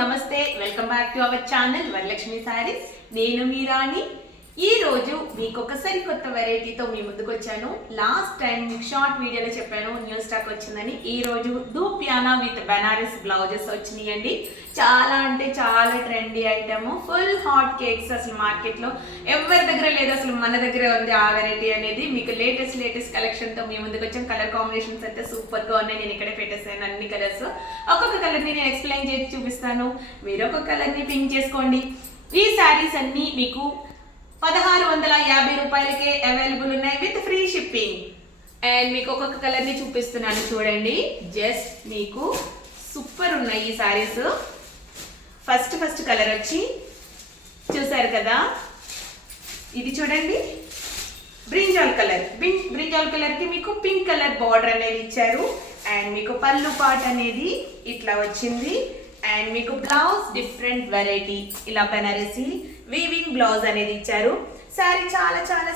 నమస్తే welcome back to our channel Varalakshmi saris. నేను మీ రాణి. ఈ రోజు మీకు ఒకసారి కొత్త వెరైటీతో మీ ముందుకు వచ్చాను. లాస్ట్ టైం మీకు షార్ట్ వీడియోలో చెప్పాను న్యూ స్టాక్ వచ్చిందని. ఈ రోజు దూపియానా విత్ బెనారస్ బ్లౌజెస్ వచ్చినాయండి. చాలా అంటే చాలా trendy item, full hot cakes. అసలు మార్కెట్లో ఎవరి దగ్గర లేదు, అసలు మన దగ్గరే ఉంది ఆ వెరైటీ అనేది. మీకు లేటెస్ట్ కలెక్షన్తో మీ ముందుకు వచ్చాం. కలర్ కాంబినేషన్స్ అయితే సూపర్గా ఉన్నాయి. నేను ఇక్కడే పెట్టేసాను అన్ని కలర్స్. ఒక్కొక్క కలర్ని నేను ఎక్స్ప్లెయిన్ చేసి చూపిస్తాను, మీరు ఒక్కొక్క కలర్ని పింక్ చేసుకోండి. ఈ శారీస్ అన్నీ మీకు 1650 రూపాయలకే అవైలబుల్ ఉన్నాయి విత్ ఫ్రీ షిప్పింగ్. అండ్ మీకు ఒక్కొక్క కలర్ని చూపిస్తున్నాను చూడండి. జస్ట్ మీకు సూపర్ ఉన్నాయి ఈ శారీస్. ఫస్ట్ కలర్ వచ్చి చూసారు కదా, ఇది చూడండి బ్రింజాల్ కలర్. బ్రింజాల్ కలర్కి మీకు పింక్ కలర్ బార్డర్ అనేది ఇచ్చారు. అండ్ మీకు పళ్ళు పార్ట్ అనేది ఇట్లా వచ్చింది. అండ్ మీకు బ్లౌజ్ డిఫరెంట్ వెరైటీ, ఇలా బెనారసి వీవింగ్ బ్లౌజ్ అనేది ఇచ్చారు. శారీ చాలా చాలా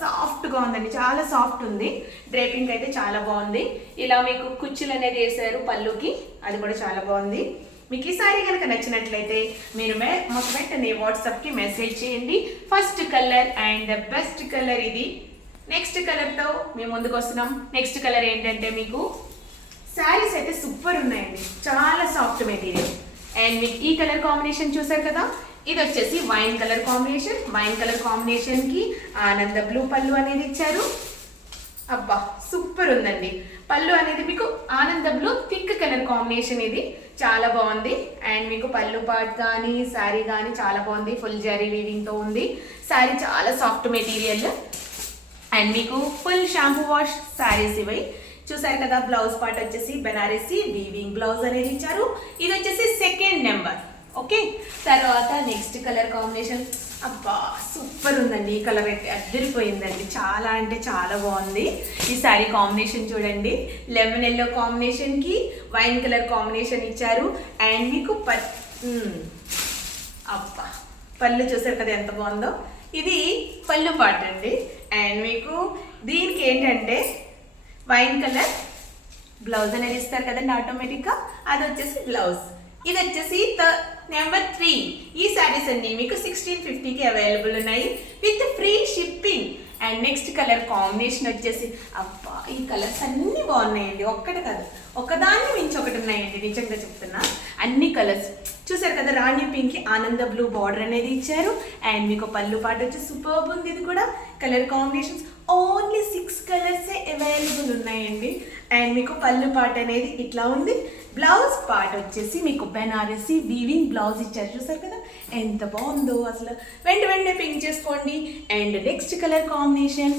సాఫ్ట్గా ఉందండి, చాలా సాఫ్ట్ ఉంది. డ్రేపింగ్ అయితే చాలా బాగుంది. ఇలా మీకు కుచ్చులు అనేది వేసారు పళ్ళుకి, అది కూడా చాలా బాగుంది. మీకు ఈ శారీ కనుక నచ్చినట్లయితే మీరు మాకు వెంటనే వాట్సాప్కి మెసేజ్ చేయండి. First colour and the best colour ఇది. నెక్స్ట్ కలర్తో మేము ముందుకు వస్తున్నాం. నెక్స్ట్ కలర్ ఏంటంటే మీకు శారీస్ అయితే సూపర్ ఉన్నాయండి, చాలా సాఫ్ట్ మెటీరియల్. అండ్ మీకు ఈ కలర్ కాంబినేషన్ చూసారు కదా, ఇది వచ్చేసి wine colour combination. Wine colour కాంబినేషన్కి ఆనంద బ్లూ పళ్ళు అనేది ఇచ్చారు. అబ్బా సూపర్ ఉందండి. పళ్ళు అనేది మీకు ఆనంద బ్లూ థిక్ కలర్ కాంబినేషన్, ఇది చాలా బాగుంది. అండ్ మీకు పళ్ళు పార్ట్ కానీ శారీ కానీ చాలా బాగుంది. ఫుల్ జరీ వీవింగ్తో ఉంది. శారీ చాలా సాఫ్ట్ మెటీరియల్. అండ్ మీకు ఫుల్ షాంపూ వాష్ శారీస్ ఇవి చూసారు కదా. బ్లౌజ్ పార్ట్ వచ్చేసి బెనారసి వీవింగ్ బ్లౌజ్ అనేది ఇచ్చారు. ఇది వచ్చేసి సెకండ్ నెంబర్. ఓకే, తర్వాత నెక్స్ట్ కలర్ కాంబినేషన్. అబ్బా సూపర్ ఉందండి. ఈ కలర్ అయితే అద్దరిపోయిందండి, చాలా అంటే చాలా బాగుంది. ఈ శారీ కాంబినేషన్ చూడండి, లెమన్ ఎల్లో కాంబినేషన్కి వైన్ కలర్ కాంబినేషన్ ఇచ్చారు. అండ్ మీకు అబ్బా పళ్ళు చూసారు కదా ఎంత బాగుందో. ఇది పళ్ళు పార్ట్ అండి. అండ్ మీకు దీనికి ఏంటంటే వైన్ కలర్ బ్లౌజ్ అనేది ఇస్తారు కదండి ఆటోమేటిక్గా, అది వచ్చేసి బ్లౌజ్. ఇది వచ్చేసి నెంబర్ 3. ఈ శారీస్ అన్ని మీకు 1650కి అవైలబుల్ ఉన్నాయి with free shipping. And next colour combination వచ్చేసి అబ్బా ఈ కలర్స్ అన్నీ బాగున్నాయండి, ఒక్కటి కాదు ఒకదాన్ని మించి ఒకటి ఉన్నాయండి. నిజంగా చెప్తున్నా, అన్ని కలర్స్ చూసారు కదా. రాణి పింక్ ఆనంద బ్లూ బార్డర్ అనేది ఇచ్చారు. అండ్ మీకు పళ్ళు పాటు వచ్చి సూపర్ ఉంది. ఇది కూడా కలర్ కాంబినేషన్స్ ఓన్లీ 6 కలర్సే అవైలబుల్ ఉన్నాయండి. అండ్ మీకు పళ్ళు పార్ట్ అనేది ఇట్లా ఉంది. బ్లౌజ్ పార్ట్ వచ్చేసి మీకు బెనారసి వీవింగ్ బ్లౌజ్ ఇచ్చారు. చూసారు కదా ఎంత బాగుందో అసలు. వెంటనే పింక్ చేసుకోండి. అండ్ నెక్స్ట్ కలర్ కాంబినేషన్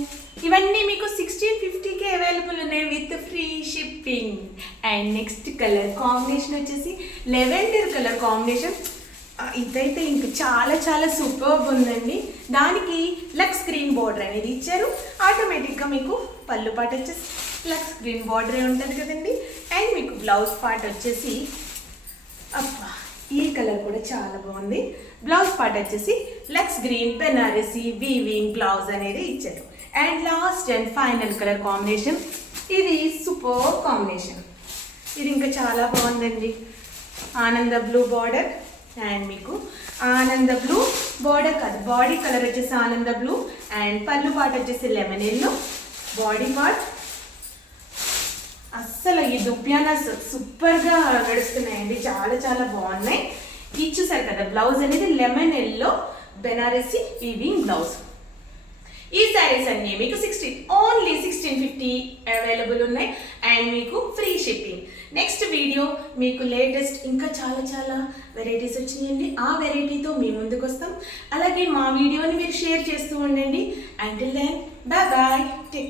ఇవన్నీ మీకు 1650కే అవైలబుల్ ఉన్నాయి with free shipping. And next colour combination వచ్చేసి లెవెండర్ కలర్ కాంబినేషన్. ఇదైతే ఇంక చాలా చాలా సూపర్బ్ ఉందండి. దానికి లక్స్ గ్రీన్ బార్డర్ అనేది ఇచ్చారు. ఆటోమేటిక్గా మీకు పళ్ళు పార్ట్ వచ్చేసి లక్స్ గ్రీన్ బార్డరే ఉంటుంది కదండి. అండ్ మీకు బ్లౌజ్ పార్ట్ వచ్చేసి అబ్బా ఈ కలర్ కూడా చాలా బాగుంది. బ్లౌజ్ పార్ట్ వచ్చేసి లక్స్ గ్రీన్ బెనారసి వీవింగ్ బ్లౌజ్ అనేది ఇచ్చారు. And last and final colour combination, ఇది సూపర్ కాంబినేషన్. ఇది ఇంకా చాలా బాగుందండి. ఆనంద బ్లూ బార్డర్. అండ్ మీకు ఆనంద బ్లూ బార్డర్ కాదు, బాడీ కలర్ వచ్చేసి ఆనంద బ్లూ. అండ్ పళ్ళు పార్ట్ వచ్చేసి లెమన్ ఎల్లో. బాడీ పార్ట్ అస్సలు ఈ దుప్యానాస్ సూపర్గా నడుస్తున్నాయండి, చాలా చాలా బాగున్నాయి. ఇచ్చేసారు కదా బ్లౌజ్ అనేది lemon yellow Banarasi weaving blouse. ఈ శారీస్ అన్నీ మీకు ఓన్లీ 1650 అవైలబుల్ ఉన్నాయి. అండ్ మీకు ఫ్రీ షిప్పింగ్. నెక్స్ట్ వీడియో మీకు లేటెస్ట్ ఇంకా చాలా చాలా వెరైటీస్ వచ్చినాయండి. ఆ వెరైటీతో మీ ముందుకు వస్తాం. అలాగే మా వీడియోని మీరు షేర్ చేస్తూ ఉండండి. Until then bye bye, take care.